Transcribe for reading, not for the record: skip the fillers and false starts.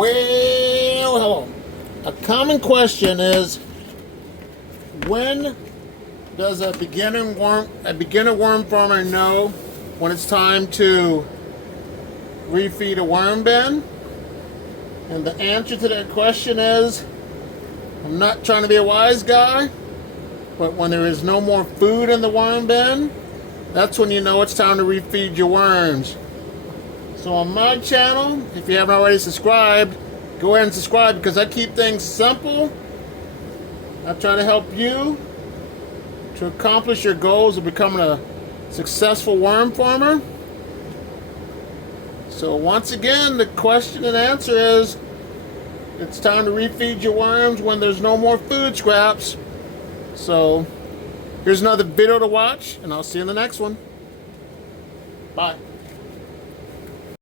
Well, hello. A common question is, when does a beginner worm farmer know when it's time to refeed a worm bin? And the answer to that question is, I'm not trying to be a wise guy, but when there is no more food in the worm bin, that's when you know it's time to refeed your worms. So on my channel, if you haven't already subscribed, go ahead and subscribe because I keep things simple. I try to help you to accomplish your goals of becoming a successful worm farmer. So once again, the question and answer is, it's time to refeed your worms when there's no more food scraps. So here's another video to watch, and I'll see you in the next one. Bye.